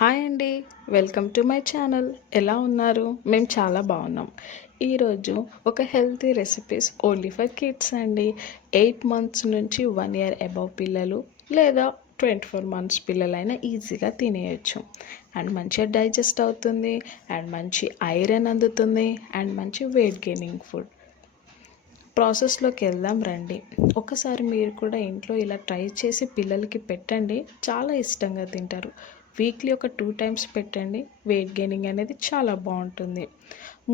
Hi అండి, welcome to my channel. ఎలా ఉన్నారు? మేము చాలా బాగున్నాం. ఈరోజు ఒక healthy recipes only for kids అండి. 8 months నుంచి 1 year అబవ్ పిల్లలు లేదా 24 months పిల్లలైనా ఈజీగా తినేయచ్చు. అండ్ మంచిగా డైజెస్ట్ అవుతుంది, అండ్ మంచి ఐరన్ అందుతుంది, అండ్ మంచి వెయిట్ గెయినింగ్ ఫుడ్. ప్రాసెస్లోకి వెళ్దాం రండి. ఒకసారి మీరు కూడా ఇంట్లో ఇలా ట్రై చేసి పిల్లలకి పెట్టండి, చాలా ఇష్టంగా తింటారు. వీక్లీ ఒక 2 times పెట్టండి, వెయిట్ గెయినింగ్ అనేది చాలా బాగుంటుంది.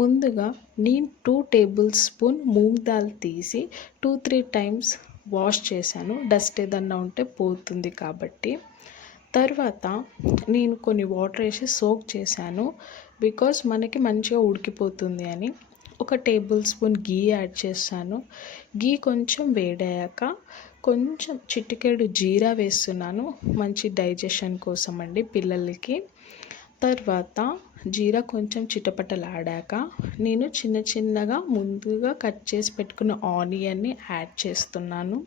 ముందుగా నేను 2 tablespoon మూంగ్ దాల్ తీసి 2-3 times వాష్ చేశాను, డస్ట్ ఏదన్నా ఉంటే పోతుంది కాబట్టి. తర్వాత నేను కొన్ని వాటర్ వేసి సోక్ చేశాను, బికాస్ మనకి మంచిగా ఉడికిపోతుంది అని. ఒక tablespoon గీ యాడ్ చేస్తాను. గీ కొంచెం వేడయ్యాక కొంచెం చిటికెడు జీరా వేస్తున్నాను, మంచి డైజెషన్ కోసం అండి పిల్లలకి. తర్వాత జీరా కొంచెం చిటపటలాడాక నేను చిన్న చిన్నగా ముందుగా కట్ చేసి పెట్టుకున్న ఆనియన్ని యాడ్ చేస్తున్నాను.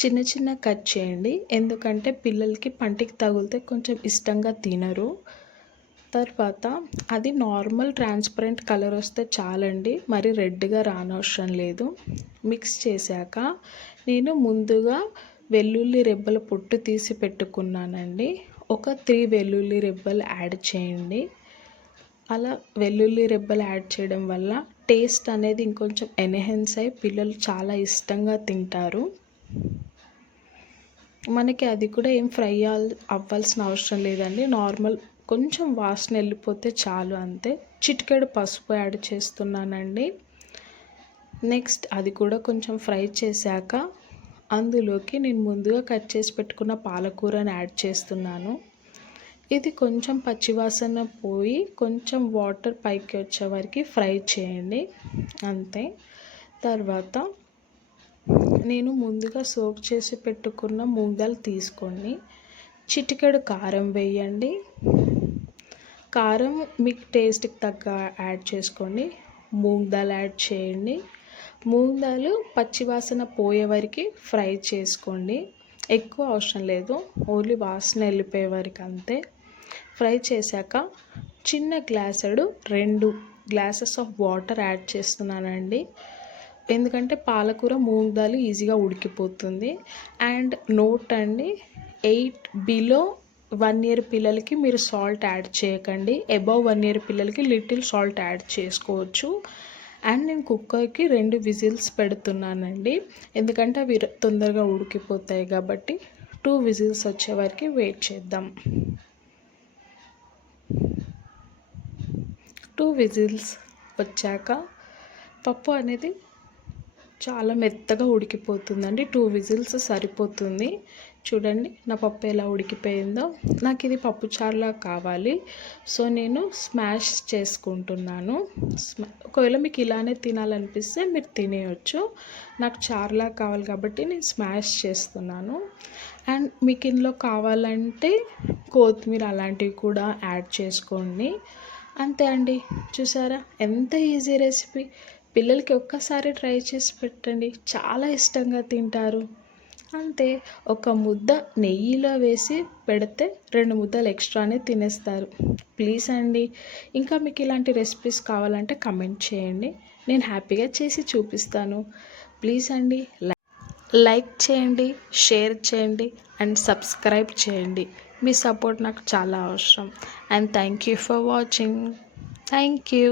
చిన్న చిన్న కట్ చేయండి, ఎందుకంటే పిల్లలకి పంటికి తగిలితే కొంచెం ఇష్టంగా తినరు. తర్వాత అది నార్మల్ ట్రాన్స్పరెంట్ కలర్ వస్తే చాలండి, మరి రెడ్గా రానవసరం లేదు. మిక్స్ చేశాక నేను ముందుగా వెల్లుల్లి రెబ్బల పొట్టు తీసి పెట్టుకున్నానండి. ఒక 3 వెల్లుల్లి రెబ్బలు యాడ్ చేయండి. అలా వెల్లుల్లి రెబ్బలు యాడ్ చేయడం వల్ల టేస్ట్ అనేది ఇంకొంచెం ఎన్హాన్స్ అయ్యి పిల్లలు చాలా ఇష్టంగా తింటారు. మనకి అది కూడా ఏం ఫ్రై అవ్వాల్సిన అవసరం లేదండి, నార్మల్ కొంచెం వాసన వెళ్ళిపోతే చాలు, అంతే. చిటికెడు పసుపు యాడ్ చేస్తున్నానండి. నెక్స్ట్ అది కూడా కొంచెం ఫ్రై చేశాక అందులోకి నేను ముందుగా కట్ చేసి పెట్టుకున్న పాలకూరని యాడ్ చేస్తున్నాను. ఇది కొంచెం పచ్చివాసన పోయి కొంచెం వాటర్ పైకి వచ్చే వరకు ఫ్రై చేయండి, అంతే. తర్వాత నేను ముందుగా సోక్ చేసి పెట్టుకున్న మూంగ్ దాల్ తీసుకోండి, చిటికెడు కారం వేయండి. కారం మీకు టేస్ట్కి తగ్గ యాడ్ చేసుకోండి. మూంగ్ దాల్ యాడ్ చేయండి. మూంగ్ దాల్ పచ్చివాసన పోయే వరకు ఫ్రై చేసుకోండి, ఎక్కువ అవసరం లేదు, ఓన్లీ వాసన వెళ్ళిపోయే వరకు అంతే. ఫ్రై చేశాక చిన్న గ్లాసుడు 2 glasses ఆఫ్ వాటర్ యాడ్ చేస్తున్నానండి, ఎందుకంటే పాలకూర మూంగ్ దాల్ ఈజీగా ఉడికిపోతుంది. అండ్ నోట్ అండి, 8 below 1 year పిల్లలకి మీరు సాల్ట్ యాడ్ చేయకండి, అబవ్ 1 year పిల్లలకి లిటిల్ సాల్ట్ యాడ్ చేసుకోవచ్చు. అండ్ నేను కుక్కర్కి 2 విజిల్స్ పెడుతున్నానండి, ఎందుకంటే అవి తొందరగా ఉడికిపోతాయి కాబట్టి 2 విజిల్స్ వచ్చే వరకు వెయిట్ చేద్దాం. 2 విజిల్స్ వచ్చాక పప్పు అనేది చాలా మెత్తగా ఉడికిపోతుందండి, 2 విజిల్స్ సరిపోతుంది. చూడండి నా పప్పు ఎలా ఉడికిపోయిందో. నాకు ఇది పప్పు చారులా కావాలి, సో నేను స్మాష్ చేసుకుంటున్నాను. ఒకవేళ మీకు ఇలానే తినాలనిపిస్తే మీరు తినేయచ్చు, నాకు చారులా కావాలి కాబట్టి నేను స్మాష్ చేస్తున్నాను. అండ్ మీకు ఇందులో కావాలంటే కొత్తిమీర అలాంటివి కూడా యాడ్ చేసుకోండి, అంతే అండి. చూసారా ఎంత ఈజీ రెసిపీ. పిల్లలకి ఒక్కసారి ట్రై చేసి పెట్టండి, చాలా ఇష్టంగా తింటారు, అంతే. ఒక ముద్ద నెయ్యిలో వేసి పెడితే 2 ముద్దలు ఎక్స్ట్రానే తినేస్తారు. ప్లీజ్ అండి, ఇంకా మీకు ఇలాంటి రెసిపీస్ కావాలంటే కమెంట్ చేయండి, నేను హ్యాపీగా చేసి చూపిస్తాను. ప్లీజ్ అండి, లైక్ చేయండి, షేర్ చేయండి, అండ్ సబ్స్క్రైబ్ చేయండి. మీ సపోర్ట్ నాకు చాలా అవసరం. And thank you for watching. Thank you.